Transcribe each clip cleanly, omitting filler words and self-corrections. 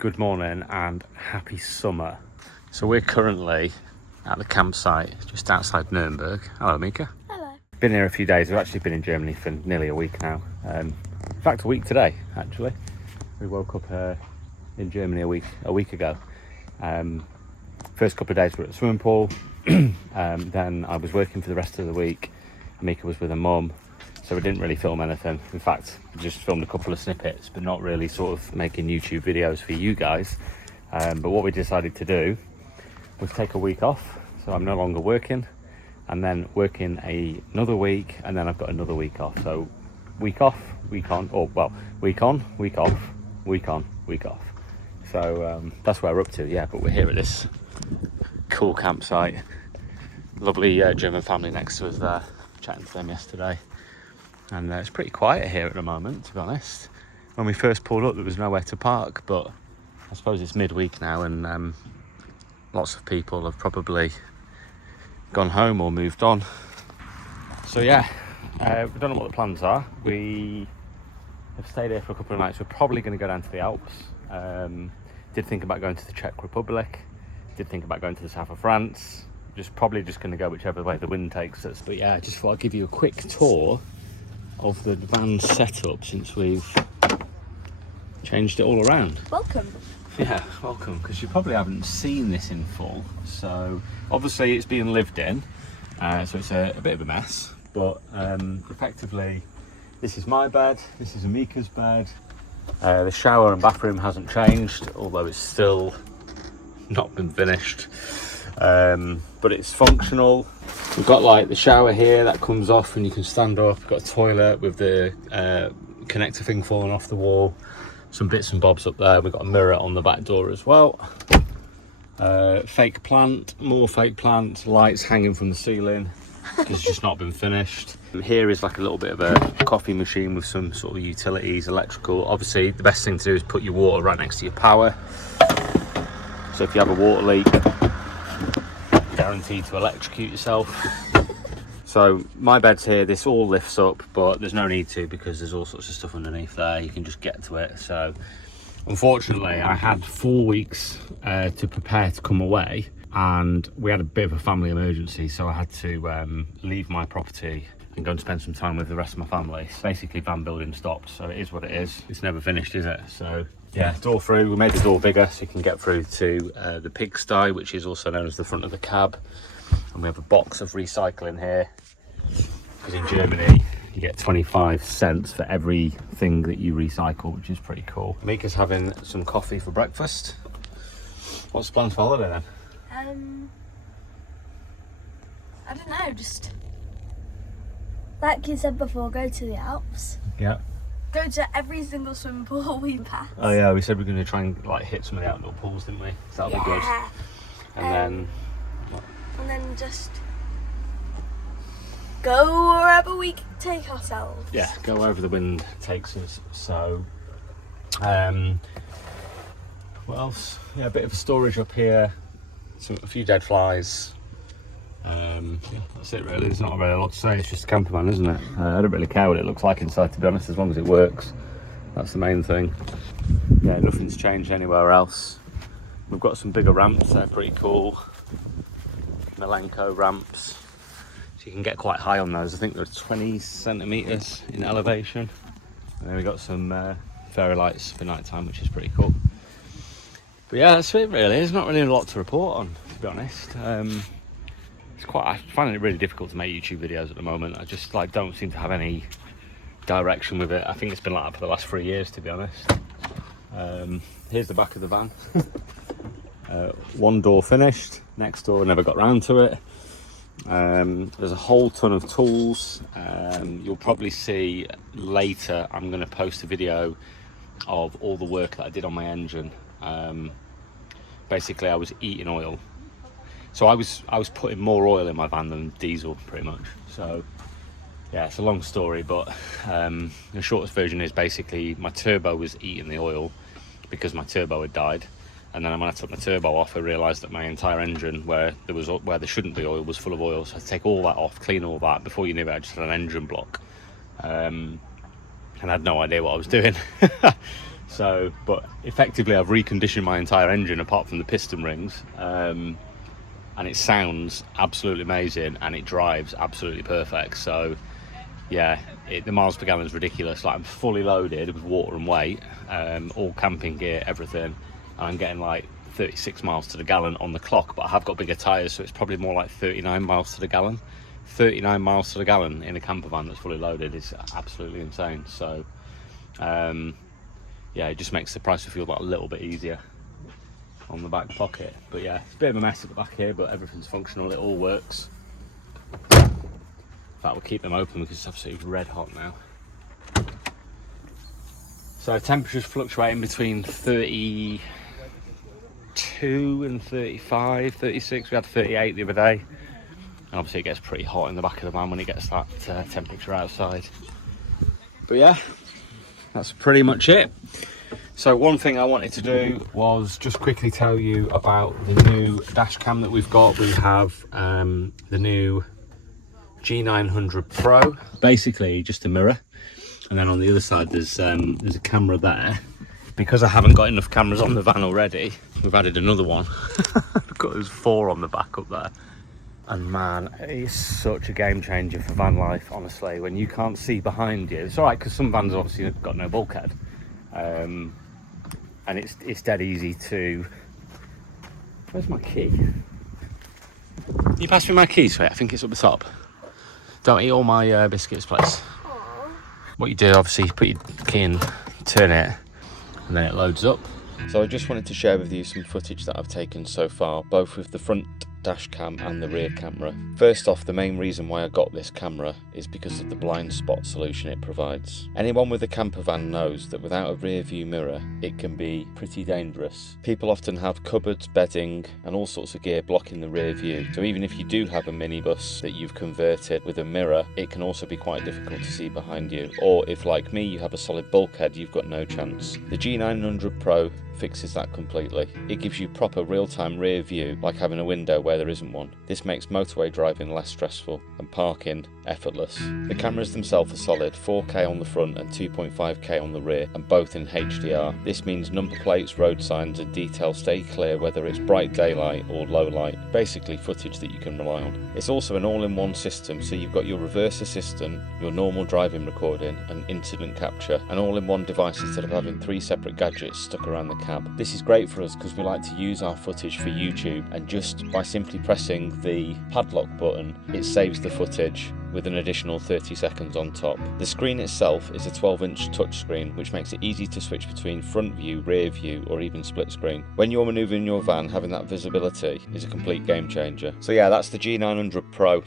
Good morning and happy summer. So we're currently at the campsite just outside Nürnberg. Hello, Mika. Hello. Been here a few days. We've actually been in Germany for nearly a week now. In fact, a week today, actually. We woke up in Germany a week ago. First couple of days we were at the swimming pool. Then I was working for the rest of the week. Mika was with her mum. So we didn't really film anything. In fact, we just filmed a couple of snippets, but not really sort of making YouTube videos for you guys. But what we decided to do was take a week off. So I'm no longer working, and then working another week, and then I've got another week off. So week off, week on, or well, week on, week off, week on, week off. So that's where we're up to, yeah. But we're here at this cool campsite. Lovely German family next to us there. Chatting to them yesterday. And it's pretty quiet here at the moment, to be honest. When we first pulled up, there was nowhere to park, but I suppose it's midweek now, and lots of people have probably gone home or moved on. So yeah, we don't know what the plans are. We have stayed here for a couple of nights. We're probably going to go down to the Alps. Did think about going to the Czech Republic. Did think about going to the south of France. Probably just going to go whichever way the wind takes us. But yeah, I just thought I'd give you a quick tour of the van setup since we've changed it all around. Welcome. Yeah, welcome, because you probably haven't seen this in full. So obviously it's being lived in, so it's a bit of a mess, but effectively this is my bed, this is Amika's bed. The shower and bathroom hasn't changed, although it's still not been finished, but it's functional. We've got like the shower here that comes off and you can stand up. We've got a toilet with the connector thing falling off the wall. Some bits and bobs up there. We've got a mirror on the back door as well. Fake plant, more fake plant, lights hanging from the ceiling because it's just not been finished. Here is like a little bit of a coffee machine with some sort of utilities, electrical. Obviously the best thing to do is put your water right next to your power. So if you have a water leak, guaranteed to electrocute yourself. So my bed's here, this all lifts up, but there's no need to because there's all sorts of stuff underneath there. You can just get to it. So unfortunately I had 4 weeks to prepare to come away, and we had a bit of a family emergency, so I had to leave my property and go and spend some time with the rest of my family. Basically van building stopped, so it is what it is. It's never finished, is it? So yeah, door through. We made the door bigger so you can get through to the pigsty, which is also known as the front of the cab. And we have a box of recycling here, because in Germany you get 25 cents for everything that you recycle, which is pretty cool. Mika's having some coffee for breakfast. What's the plan for holiday then? I don't know, just like you said before, go to the Alps. Yeah. Go to every single swimming pool we pass. Oh yeah, we said we are going to try and like hit some of the outdoor pools, didn't we? So that'll be good. And then just go wherever we can take ourselves. Yeah, go wherever the wind takes us. So what else? Yeah, a bit of storage up here, a few dead flies. Yeah, that's it really. There's not really a lot to say. It's just a campervan, isn't it? I don't really care what it looks like inside, to be honest, as long as it works. That's the main thing. Yeah, nothing's changed anywhere else. We've got some bigger ramps. They're pretty cool. Milenko ramps, so you can get quite high on those. I think they're 20 centimeters in elevation. And then we got some fairy lights for night time, which is pretty cool. But yeah, that's it really. There's not really a lot to report on, to be honest. I find it really difficult to make YouTube videos at the moment. I just like don't seem to have any direction with it. I think it's been like that for the last 3 years, to be honest. Here's the back of the van. One door finished, next door never got round to it. There's a whole ton of tools. You'll probably see later, I'm going to post a video of all the work that I did on my engine. Basically I was eating oil. So I was putting more oil in my van than diesel, pretty much. So yeah, it's a long story, but the shortest version is basically my turbo was eating the oil because my turbo had died. And then when I took my turbo off, I realised that my entire engine, where there shouldn't be oil, was full of oil. So I had to take all that off, clean all that. Before you knew it, I just had an engine block, and I had no idea what I was doing. So So, but effectively I've reconditioned my entire engine apart from the piston rings, and it sounds absolutely amazing and it drives absolutely perfect. So yeah, the miles per gallon is ridiculous. Like, I'm fully loaded with water and weight, all camping gear, everything, and I'm getting like 36 miles to the gallon on the clock, but I have got bigger tyres, so it's probably more like 39 miles to the gallon. 39 miles to the gallon in a camper van that's fully loaded is absolutely insane. So yeah, it just makes the price of fuel like a little bit easier on the back pocket. But yeah, it's a bit of a mess at the back here, but everything's functional, it all works. In fact, we'll keep them open because it's absolutely red hot now. So temperatures fluctuating between 32 and 35, 36. We had 38 the other day. And obviously it gets pretty hot in the back of the van when it gets that temperature outside. But yeah, that's pretty much it. So one thing I wanted to do was just quickly tell you about the new dash cam that we've got. We have the new G900 Pro, basically just a mirror, and then on the other side there's a camera there. Because I haven't got enough cameras on the van already, we've added another one. There's 4 on the back up there, and man, it's such a game changer for van life, honestly, when you can't see behind you. It's all right because some vans obviously have got no bulkhead, and it's dead easy to... Where's my key? Can you pass me my key, sweet? I think it's up the top. Don't eat all my biscuits, please. Aww. What you do, obviously, you put your key in, turn it, and then it loads up. So I just wanted to share with you some footage that I've taken so far, both with the front dash cam and the rear camera. First off, the main reason why I got this camera is because of the blind spot solution it provides. Anyone with a camper van knows that without a rear view mirror, it can be pretty dangerous. People often have cupboards, bedding, and all sorts of gear blocking the rear view. So even if you do have a minibus that you've converted with a mirror, it can also be quite difficult to see behind you. Or if, like me, you have a solid bulkhead, you've got no chance. The G900 Pro fixes that completely. It gives you proper real-time rear view, like having a window where there isn't one. This makes motorway driving less stressful and parking effortless. The cameras themselves are solid, 4K on the front and 2.5K on the rear, and both in HDR. This means number plates, road signs and details stay clear whether it's bright daylight or low light. Basically footage that you can rely on. It's also an all-in-one system, so you've got your reverse assistant, your normal driving recording and incident capture, and all-in-one device instead of having 3 separate gadgets stuck around the cab. This is great for us because we like to use our footage for YouTube, and just by simply pressing the padlock button, it saves the footage with an additional 30 seconds on top. The screen itself is a 12-inch touchscreen, which makes it easy to switch between front view, rear view, or even split screen. When you're manoeuvring your van, having that visibility is a complete game changer. So yeah, that's the G900 Pro.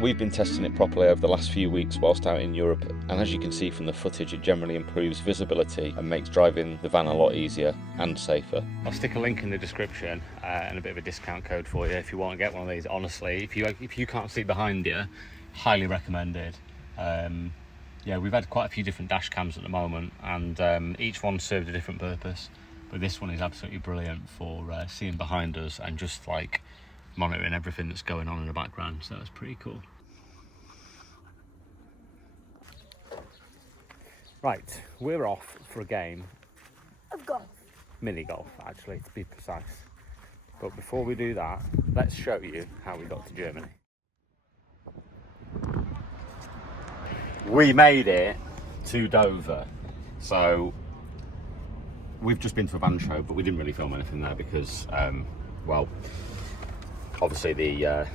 We've been testing it properly over the last few weeks whilst out in Europe, and as you can see from the footage, it generally improves visibility and makes driving the van a lot easier and safer. I'll stick a link in the description and a bit of a discount code for you if you want to get one of these. Honestly, if you can't see behind you, highly recommended. Yeah, we've had quite a few different dash cams at the moment, and each one served a different purpose, but this one is absolutely brilliant for seeing behind us and just like monitoring everything that's going on in the background, so that's pretty cool. Right, we're off for a game Of golf. mini golf, actually, to be precise. But before we do that, let's show you how we got to Germany. We made it to Dover. So we've just been to a van show, but we didn't really film anything there because, well, obviously the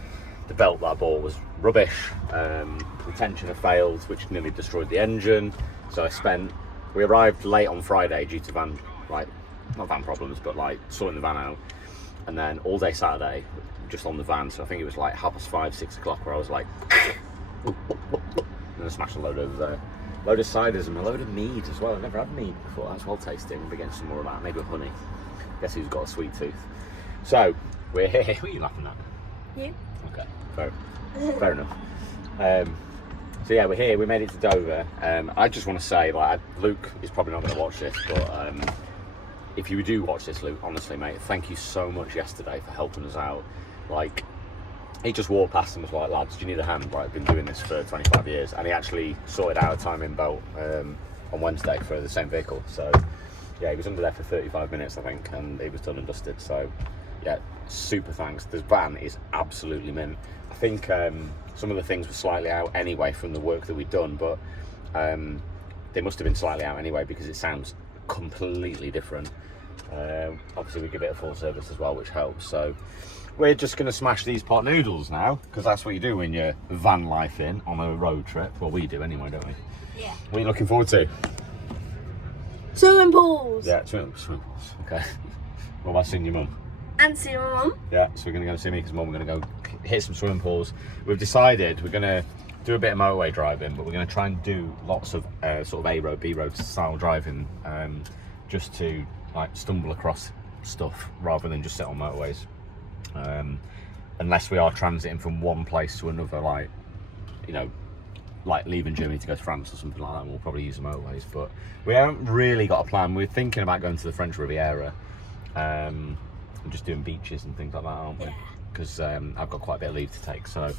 belt that I bought was rubbish. The tensioner failed, which nearly destroyed the engine. So we arrived late on Friday due to not van problems, but like sorting the van out. And then all day Saturday, just on the van. So I think it was like 5:30, 6 o'clock, where I was like, and I smashed a load of ciders and a load of mead as well. I've never had mead before. That's well tasting. We'll be getting some more of that. Maybe honey. Guess who's got a sweet tooth? So we're here. What are you laughing at? You? Okay, fair enough. So yeah, we're here. We made it to Dover. I just want to say, like, Luke is probably not going to watch this, but if you do watch this, Luke, honestly, mate, thank you so much yesterday for helping us out. Like, he just walked past and was like, lads, do you need a hand? Like, I've been doing this for 25 years. And he actually sorted out a timing belt on Wednesday for the same vehicle. So yeah, he was under there for 35 minutes, I think, and he was done and dusted. So, yeah, super thanks. This van is absolutely mint. I think some of the things were slightly out anyway from the work that we'd done, but they must have been slightly out anyway because it sounds completely different. Obviously, we give it a full service as well, which helps. So, we're just going to smash these pot noodles now, because that's what you do when you're van life in on a road trip. Well, we do anyway, don't we? Yeah. What are you looking forward to? Swimming pools. Yeah, swimming pools. Okay. What about seeing your mum? And see my mum. Yeah, so we're going to go see Mika's mum. We're going to go hit some swimming pools. We've decided we're going to do a bit of motorway driving, but we're going to try and do lots of sort of A road, B road style driving, just to like stumble across stuff rather than just sit on motorways. Unless we are transiting from one place to another, like, you know, like leaving Germany to go to France or something like that, and we'll probably use the motorways. But we haven't really got a plan. We're thinking about going to the French Riviera, and just doing beaches and things like that, aren't we? Because I've got quite a bit of leave to take, so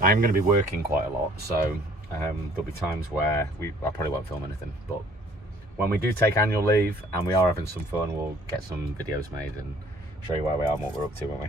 I'm going to be working quite a lot. So there'll be times where I probably won't film anything, but when we do take annual leave and we are having some fun, we'll get some videos made and show you where we are and what we're up to, won't we?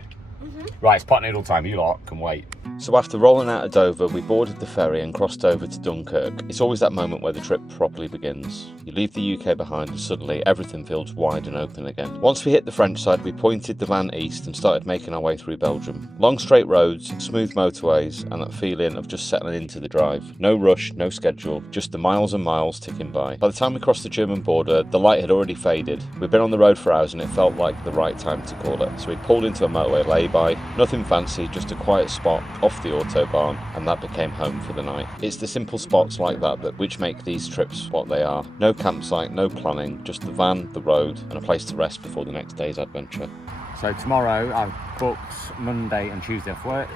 Right, it's pot noodle time. You lot can wait. So after rolling out of Dover, we boarded the ferry and crossed over to Dunkirk. It's always that moment where the trip properly begins. You leave the UK behind and suddenly everything feels wide and open again. Once we hit the French side, we pointed the van east and started making our way through Belgium. Long straight roads, smooth motorways, and that feeling of just settling into the drive. No rush, no schedule, just the miles and miles ticking by. By the time we crossed the German border, the light had already faded. We'd been on the road for hours and it felt like the right time to call it. So we pulled into a motorway lay-by. Nothing fancy, just a quiet spot off the autobahn, and that became home for the night. It's the simple spots like that which make these trips what they are. No campsite, no planning, just the van, the road, and a place to rest before the next day's adventure. So tomorrow I've booked Monday and Tuesday off work,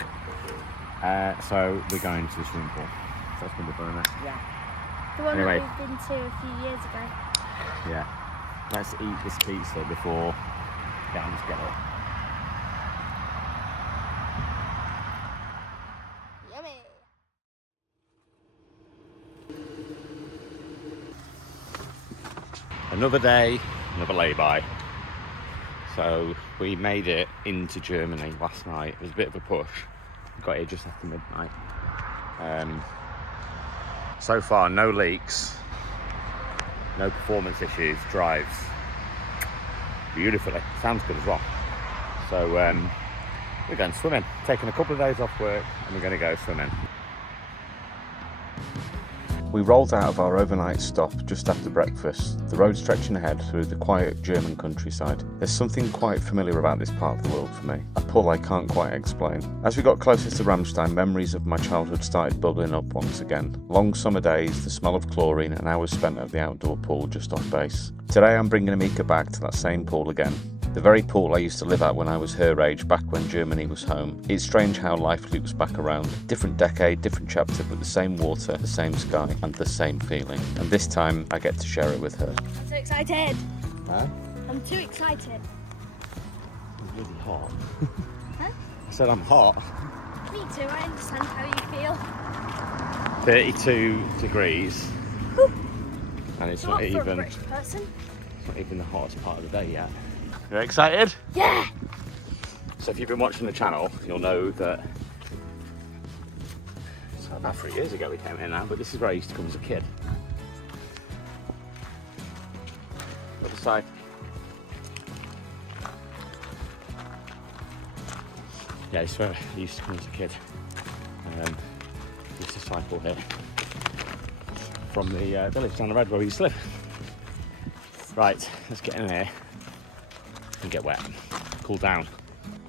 so we're going to the swimming pool. So that's going to be fun, isn't it? Yeah. The one that we've been to a few years ago. Yeah. Let's eat this pizza before Gams get up. Another day, another lay-by. So we made it into Germany last night. It was a bit of a push. We got here just after midnight. So far, no leaks, no performance issues, drives beautifully. Sounds good as well. So we're going swimming. Taking a couple of days off work and we're going to go swimming. We rolled out of our overnight stop just after breakfast, the road stretching ahead through the quiet German countryside. There's something quite familiar about this part of the world for me, a pull I can't quite explain. As we got closer to Ramstein, memories of my childhood started bubbling up once again. Long summer days, the smell of chlorine, and hours spent at the outdoor pool just off base. Today I'm bringing Amika back to that same pool again. The very pool I used to live at when I was her age, back when Germany was home. It's strange how life loops back around. Different decade, different chapter, but the same water, the same sky, and the same feeling. And this time, I get to share it with her. I'm so excited. Huh? I'm too excited. It's really hot. Huh? I said I'm hot. Me too, I understand how you feel. 32 degrees. Whew. And it's Not not for a even, British person. it's not even the hottest part of the day yet. You're excited? Yeah! So if you've been watching the channel, you'll know that so about 3 years ago we came here now, but this is where I used to come as a kid. Other side. Yeah, this is where I used to come as a kid. Used to cycle here from the village down the road where we used to live. Right, let's get in here and get wet, cool down.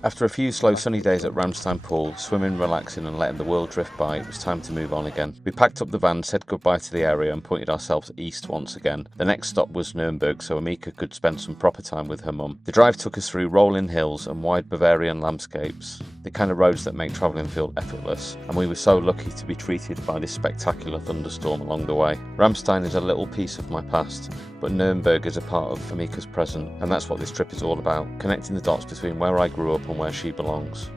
After a few slow sunny days at Ramstein Pool, swimming, relaxing and letting the world drift by, it was time to move on again. We packed up the van, said goodbye to the area and pointed ourselves east once again. The next stop was Nürnberg, so Amika could spend some proper time with her mum. The drive took us through rolling hills and wide Bavarian landscapes, the kind of roads that make travelling feel effortless, and we were so lucky to be treated by this spectacular thunderstorm along the way. Ramstein is a little piece of my past, but Nürnberg is a part of Amika's present, and that's what this trip is all about, connecting the dots between where I grew up and where she belongs.